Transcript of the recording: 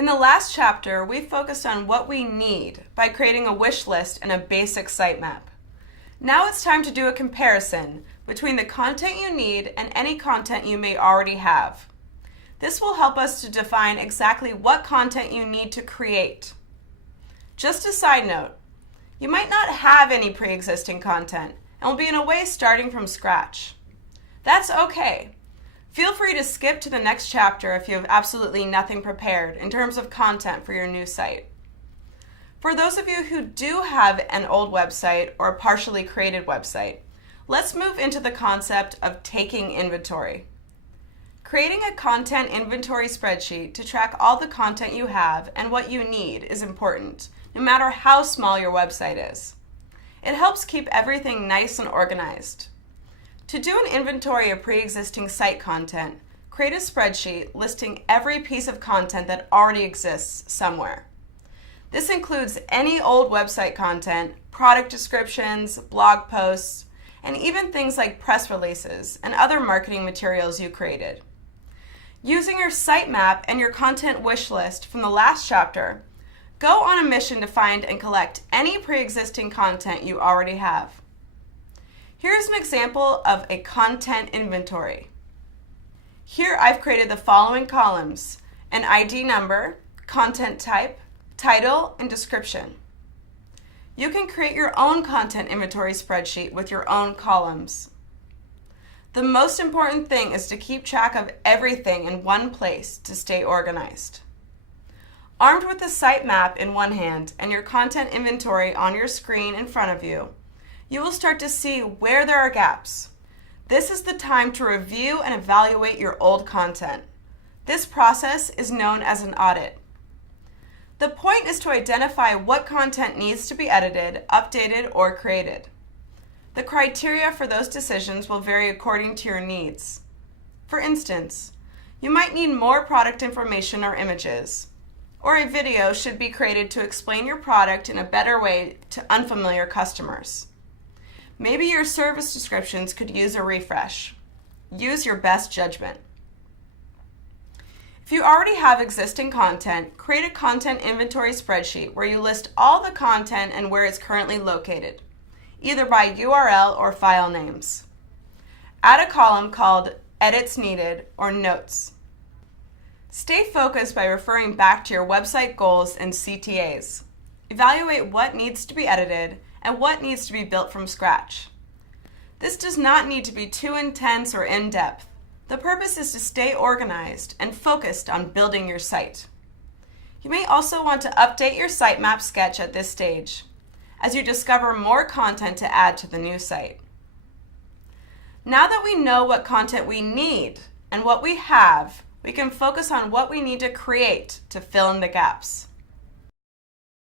In the last chapter, we focused on what we need by creating a wish list and a basic sitemap. Now it's time to do a comparison between the content you need and any content you may already have. This will help us to define exactly what content you need to create. Just a side note, you might not have any pre-existing content and will be in a way starting from scratch. That's okay. Feel free to skip to the next chapter if you have absolutely nothing prepared in terms of content for your new site. For those of you who do have an old website or a partially created website, let's move into the concept of taking inventory. Creating a content inventory spreadsheet to track all the content you have and what you need is important, no matter how small your website is. It helps keep everything nice and organized. To do an inventory of pre-existing site content, create a spreadsheet listing every piece of content that already exists somewhere. This includes any old website content, product descriptions, blog posts, and even things like press releases and other marketing materials you created. Using your sitemap and your content wish list from the last chapter, go on a mission to find and collect any pre-existing content you already have. Here's an example of a content inventory. Here I've created the following columns: an ID number, content type, title, and description. You can create your own content inventory spreadsheet with your own columns. The most important thing is to keep track of everything in one place to stay organized. Armed with the sitemap in one hand and your content inventory on your screen in front of you, you will start to see where there are gaps. This is the time to review and evaluate your old content. This process is known as an audit. The point is to identify what content needs to be edited, updated, or created. The criteria for those decisions will vary according to your needs. For instance, you might need more product information or images, or a video should be created to explain your product in a better way to unfamiliar customers. Maybe your service descriptions could use a refresh. Use your best judgment. If you already have existing content, create a content inventory spreadsheet where you list all the content and where it's currently located, either by URL or file names. Add a column called Edits Needed or Notes. Stay focused by referring back to your website goals and CTAs. Evaluate what needs to be edited and what needs to be built from scratch. This does not need to be too intense or in-depth. The purpose is to stay organized and focused on building your site. You may also want to update your sitemap sketch at this stage, as you discover more content to add to the new site. Now that we know what content we need and what we have, we can focus on what we need to create to fill in the gaps.